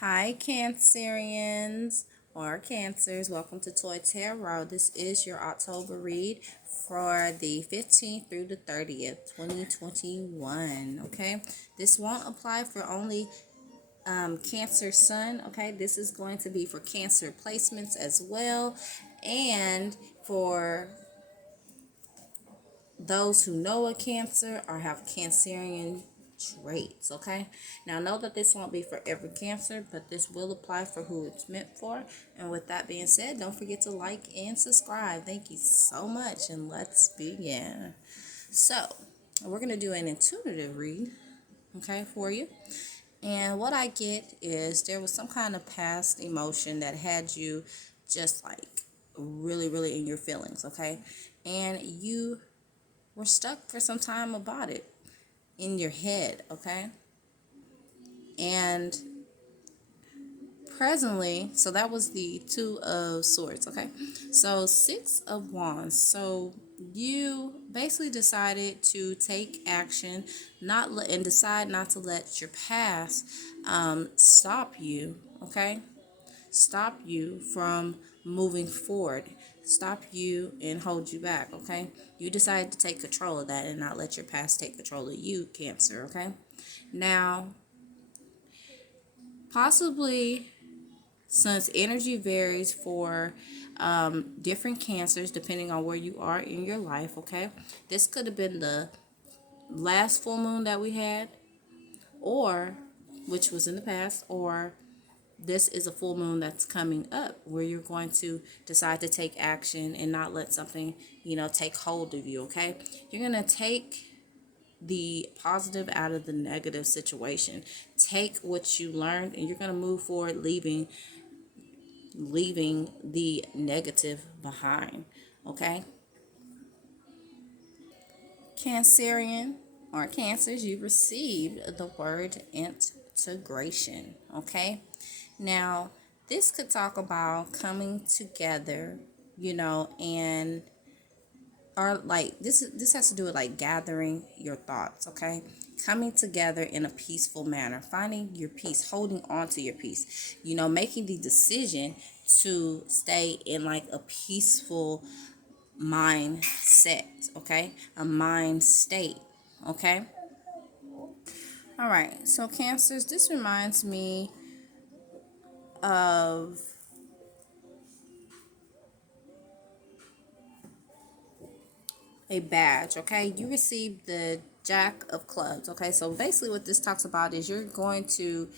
Hi, Cancerians or Cancers. Welcome to Toy Tarot. This is your October read for the 15th through the 30th, 2021. Okay, this won't apply for only Cancer Sun. Okay, this is going to be for Cancer placements as well, and for those who know a Cancer or have Cancerian traits. Okay, now know that this won't be for every Cancer, but this will apply for who it's meant for. And with that being said, don't forget to like and subscribe. Thank you so much, and let's begin. So we're going to do an intuitive read, okay, for you. And what I get is there was some kind of past emotion that had you just like really in your feelings, okay, and you were stuck for some time about it in your head, okay? And presently, so that was the Two of Swords, okay? So Six of Wands. So you basically decided to take action, and decide not to let your past stop you, okay? Stop you from moving forward, stop you and hold you back, okay? You decide to take control of that and not let your past take control of you, Cancer, okay? Now, possibly, since energy varies for different Cancers depending on where you are in your life, okay? This could have been the last full moon that we had, or which was in the past, or this is a full moon that's coming up where you're going to decide to take action and not let something, take hold of you, okay? You're going to take the positive out of the negative situation. Take what you learned and you're going to move forward, leaving the negative behind, okay? Cancerian or Cancers, you received the word integration, okay? Now, this could talk about coming together, and or like this has to do with like gathering your thoughts, okay? Coming together in a peaceful manner, finding your peace, holding on to your peace, making the decision to stay in like a peaceful mindset, okay? A mind state, okay? All right, so Cancers, this reminds me of a badge, okay? You received the Jack of Clubs, okay? So basically what this talks about is you're going to,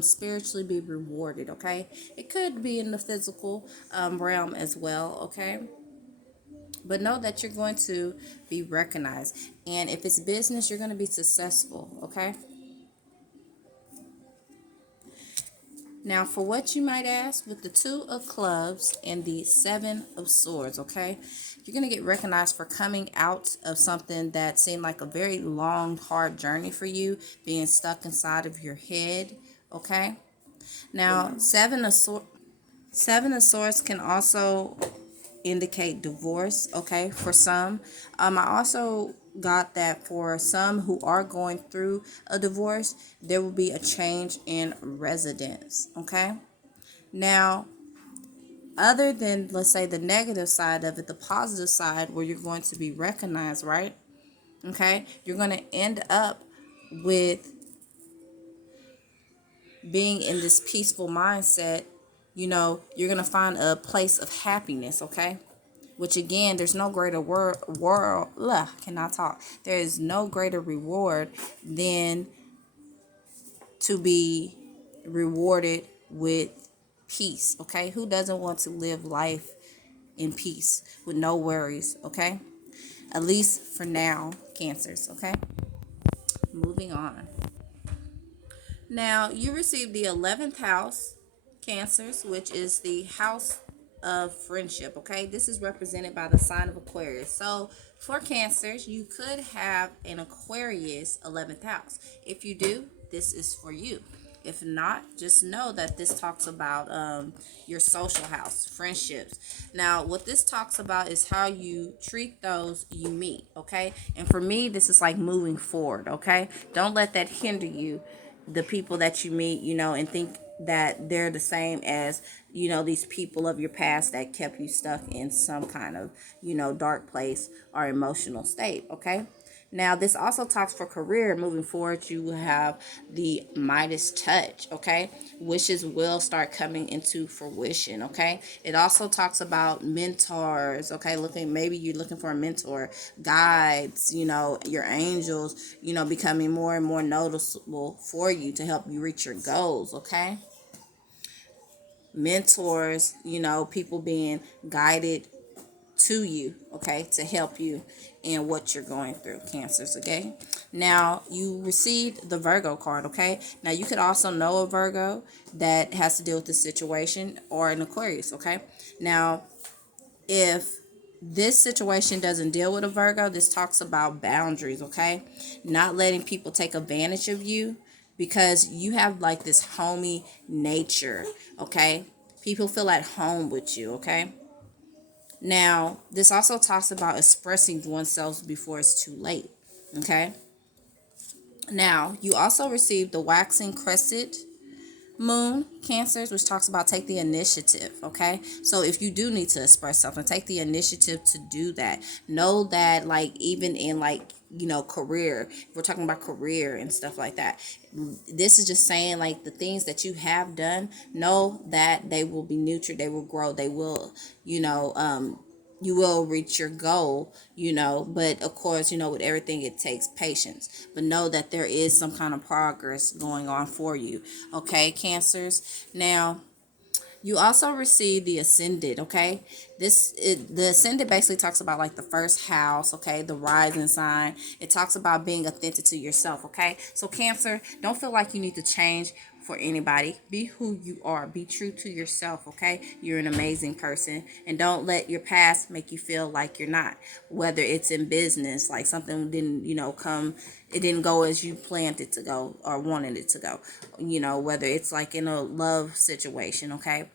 spiritually be rewarded, okay? It could be in the physical realm as well, okay? But know that you're going to be recognized. And if it's business, you're going to be successful, okay? Now, for what you might ask, with the Two of Clubs and the Seven of Swords, okay? You're going to get recognized for coming out of something that seemed like a very long, hard journey for you, being stuck inside of your head, okay? Now, Seven of Swords can also indicate divorce, okay, for some. I also got that for some who are going through a divorce, there will be a change in residence, okay? Now, other than, let's say, the negative side of it, the positive side where you're going to be recognized, right? Okay, you're going to end up with being in this peaceful mindset. You're going to find a place of happiness, okay? Which again, there's no greater cannot talk. There is no greater reward than to be rewarded with peace, okay? Who doesn't want to live life in peace with no worries, okay? At least for now, Cancers, okay? Moving on. Now, you receive the 11th house, Cancers, which is the house of friendship, okay? This is represented by the sign of Aquarius. So, for Cancers, you could have an Aquarius 11th house. If you do, this is for you. If not, just know that this talks about your social house, friendships. Now, what this talks about is how you treat those you meet, okay? And for me, this is like moving forward, okay? Don't let that hinder you the people that you meet, and think that they're the same as, these people of your past that kept you stuck in some kind of, dark place or emotional state. Okay. Now, this also talks for career. Moving forward, you will have the Midas touch, okay? Wishes will start coming into fruition, okay? It also talks about mentors, okay? Maybe you're looking for a mentor, guides, your angels, becoming more and more noticeable for you to help you reach your goals, okay? Mentors, people being guided to you, okay, to help you in what you're going through, Cancers, okay? Now, you received the Virgo card, okay? Now, you could also know a Virgo that has to deal with this situation, or an Aquarius, okay? Now, if this situation doesn't deal with a Virgo, this talks about boundaries, okay? Not letting people take advantage of you, because you have like this homey nature, okay? People feel at home with you, okay? Now, this also talks about expressing oneself before it's too late. Okay. Now, you also received the waxing crescent moon, Cancers, which talks about take the initiative. Okay. So if you do need to express something, take the initiative to do that. Know that, like, even in, like, career, if we're talking about career and stuff like that, this is just saying, like, the things that you have done, know that they will be nurtured, they will grow, they will, you will reach your goal, but of course, with everything it takes patience, but know that there is some kind of progress going on for you. Okay, Cancers. Now, you also receive the ascendant, okay? The ascendant basically talks about like the first house, okay? The rising sign. It talks about being authentic to yourself, okay? So Cancer, don't feel like you need to change for anybody. Be who you are. Be true to yourself, okay? You're an amazing person, and don't let your past make you feel like you're not. Whether it's in business, like something didn't, it didn't go as you planned it to go or wanted it to go. Whether it's like in a love situation, okay?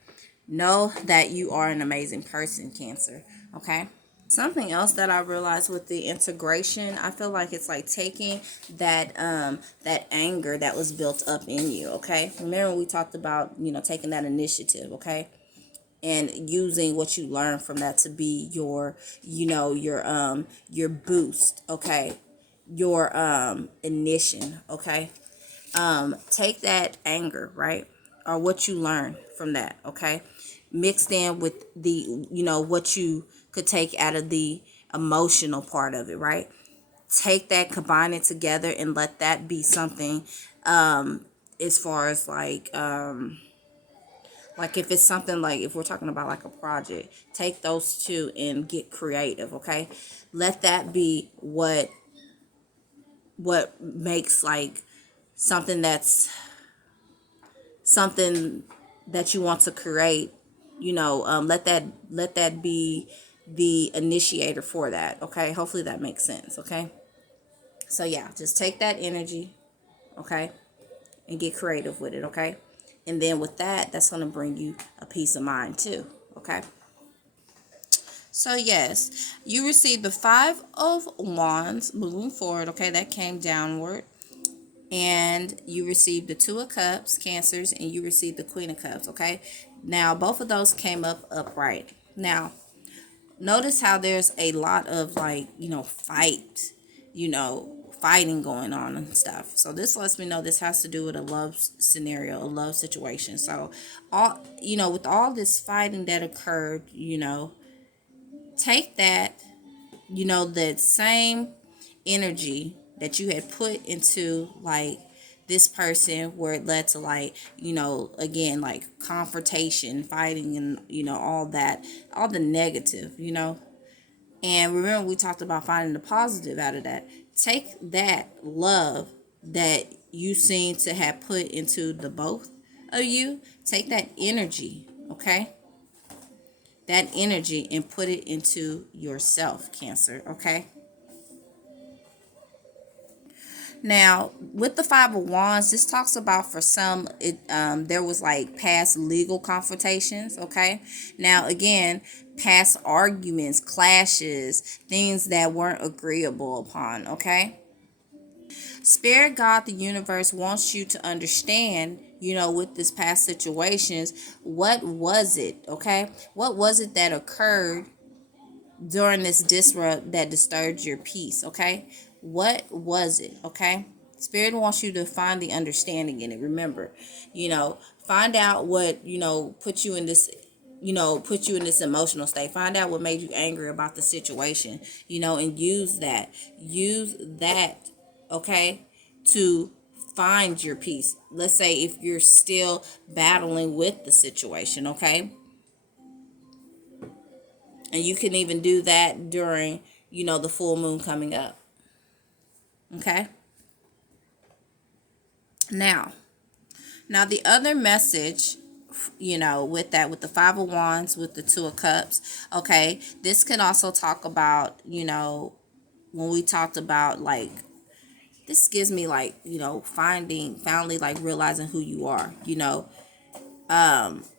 Know that you are an amazing person, Cancer, okay? Something else that I realized with the integration, I feel like it's like taking that anger that was built up in you, okay? Remember we talked about, taking that initiative, okay? And using what you learned from that to be your, your boost, okay? Your ignition, okay? Take that anger, right? Or what you learn from that, okay? Mixed in with the, what you could take out of the emotional part of it, right? Take that, combine it together, and let that be something, as far as like if it's something, like if we're talking about like a project, take those two and get creative, okay? Let that be what makes like something that you want to create, let that be the initiator for that, okay? Hopefully that makes sense, okay? So yeah, just take that energy, okay, and get creative with it, okay? And then with that, that's going to bring you a peace of mind too, okay? So yes, you received the Five of Wands moving forward, okay? That came downward. And you received the Two of Cups, Cancers, and you received the Queen of Cups, okay? Now, both of those came up upright. Now, notice how there's a lot of, like, fighting going on and stuff. So this lets me know this has to do with a love scenario, a love situation. So, with all this fighting that occurred, take that, that same energy that you had put into, like, this person, where it led to, like, again, like confrontation, fighting, and all that, all the negative, and remember we talked about finding the positive out of that. Take that love that you seem to have put into the both of you, take that energy, okay, that energy, and put it into yourself, Cancer, okay? Now, with the Five of Wands, this talks about, for some, there was like past legal confrontations, okay? Now, again, past arguments, clashes, things that weren't agreeable upon, okay? Spirit God, the universe wants you to understand, with this past situations, what was it, okay? What was it that occurred during this disrupt that disturbed your peace, okay? What was it, okay? Spirit wants you to find the understanding in it. Remember, find out what, put you in this, put you in this emotional state. Find out what made you angry about the situation, and use that. Use that, okay, to find your peace. Let's say if you're still battling with the situation, okay? And you can even do that during, the full moon coming up. Okay? Now the other message, with that, with the Five of Wands, with the Two of Cups, okay, this can also talk about, when we talked about, like, this gives me, like, finally, like, realizing who you are,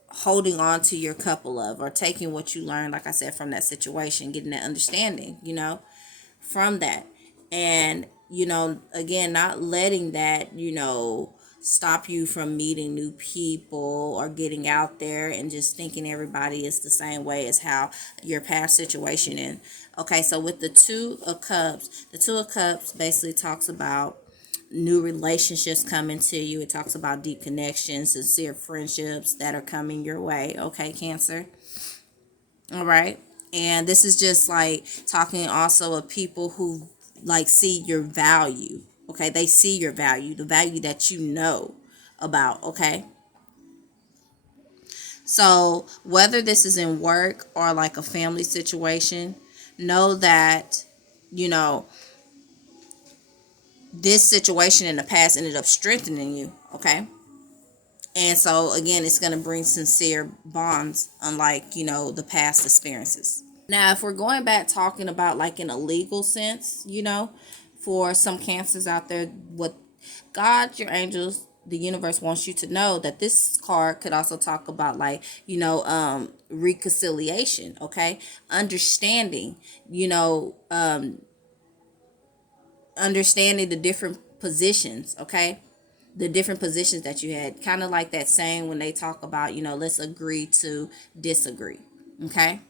holding on to your couple of, or taking what you learned, like I said, from that situation, getting that understanding, from that. And, again, not letting that, stop you from meeting new people or getting out there and just thinking everybody is the same way as how your past situation is. Okay, so with the Two of Cups basically talks about new relationships coming to you. It talks about deep connections, sincere friendships that are coming your way. Okay, Cancer. All right. And this is just like talking also of people who, like, see your value. Okay, they see your value, the value that you know about. Okay. So whether this is in work or like a family situation, know that, you know, this situation in the past ended up strengthening you. Okay. And so again, it's going to bring sincere bonds, unlike, the past experiences. Now, if we're going back talking about, like, in a legal sense, for some Cancers out there, what God, your angels, the universe wants you to know that this card could also talk about, like, reconciliation, okay? Understanding, understanding the different positions, okay? The different positions that you had. Kind of like that saying when they talk about, let's agree to disagree, okay?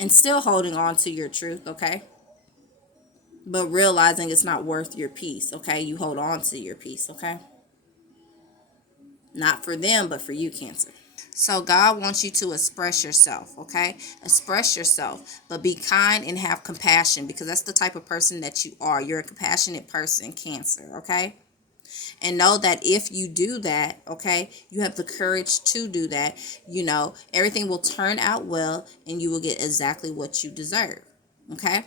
And still holding on to your truth, okay? But realizing it's not worth your peace, okay? You hold on to your peace, okay? Not for them, but for you, Cancer. So God wants you to express yourself, okay? Express yourself, but be kind and have compassion, because that's the type of person that you are. You're a compassionate person, Cancer, okay? And know that if you do that, okay, you have the courage to do that, everything will turn out well and you will get exactly what you deserve, okay?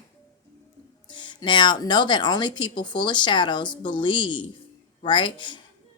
Now, know that only people full of shadows believe, right,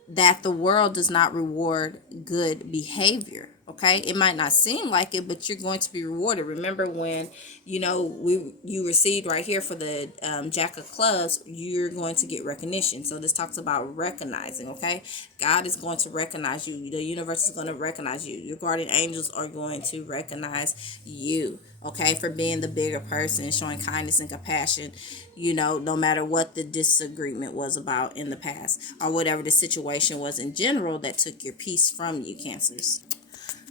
that the world does not reward good behavior. Okay, it might not seem like it, but you're going to be rewarded. Remember when you received right here for the Jack of Clubs, you're going to get recognition. So this talks about recognizing. Okay, God is going to recognize you. The universe is going to recognize you. Your guardian angels are going to recognize you. Okay, for being the bigger person, showing kindness and compassion, no matter what the disagreement was about in the past, or whatever the situation was in general that took your peace from you, Cancers.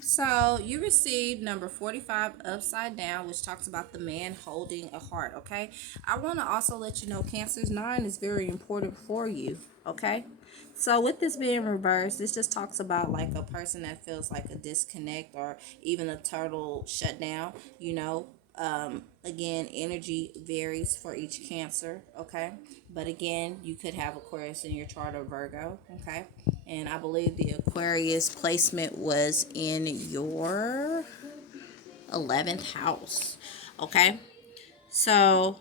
So you received number 45 upside down, which talks about the man holding a heart, okay? I want to also let you know, Cancers, 9 is very important for you, okay? So with this being reversed, this just talks about, like, a person that feels like a disconnect or even a total shutdown, Again, energy varies for each Cancer, okay? But again, you could have Aquarius in your chart, or Virgo, okay? And I believe the Aquarius placement was in your 11th house, okay? So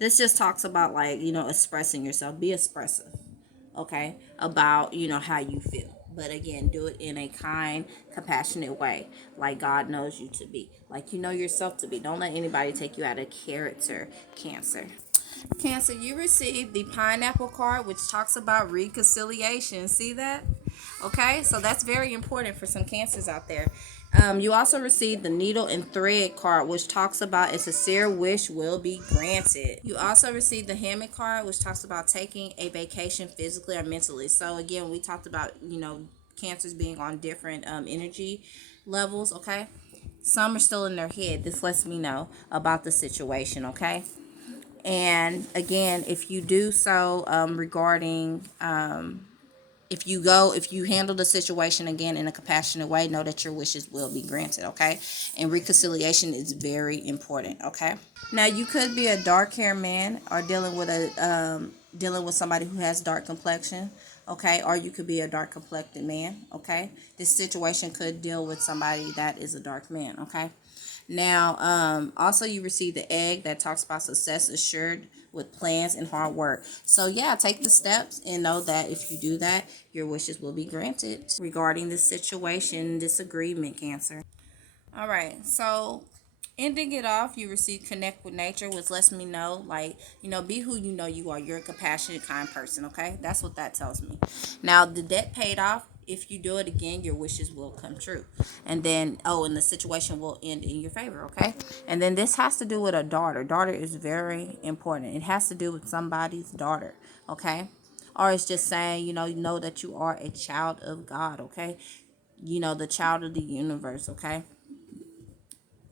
this just talks about, like, expressing yourself. Be expressive, okay, about, how you feel. But again, do it in a kind, compassionate way, like God knows you to be, like you know yourself to be. Don't let anybody take you out of character, Cancer. Cancer, you received the Pineapple card, which talks about reconciliation. See that? Okay, so that's very important for some Cancers out there. You also received the Needle and Thread card, which talks about a sincere wish will be granted. You also received the Hammock card, which talks about taking a vacation physically or mentally. So again, we talked about, cancers being on different energy levels, okay? Some are still in their head. This lets me know about the situation, okay? And again, if you do so regarding if you handle the situation again in a compassionate way, know that your wishes will be granted, okay? And reconciliation is very important, okay? Now, you could be a dark haired man or dealing with somebody who has dark complexion, okay? Or you could be a dark complected man, okay? This situation could deal with somebody that is a dark man, okay? Now, also you receive the egg that talks about success assured with plans and hard work. So yeah, take the steps and know that if you do that, your wishes will be granted regarding this situation, this agreement, Cancer. All right, so ending it off, you receive connect with nature, which lets me know, like, be who you know you are. You're a compassionate, kind person, okay? That's what that tells me. Now, the debt paid off. If you do it again, your wishes will come true. And then, and the situation will end in your favor, okay? And then this has to do with a daughter. Daughter is very important. It has to do with somebody's daughter, okay? Or it's just saying, you know that you are a child of God, okay? The child of the universe, okay?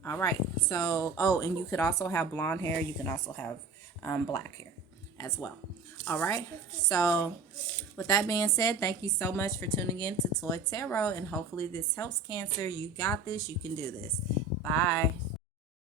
All right. So, and you could also have blonde hair. You can also have black hair as well. All right. So, with that being said, thank you so much for tuning in to Toy Tarot. And hopefully this helps, Cancer. You got this. You can do this. Bye.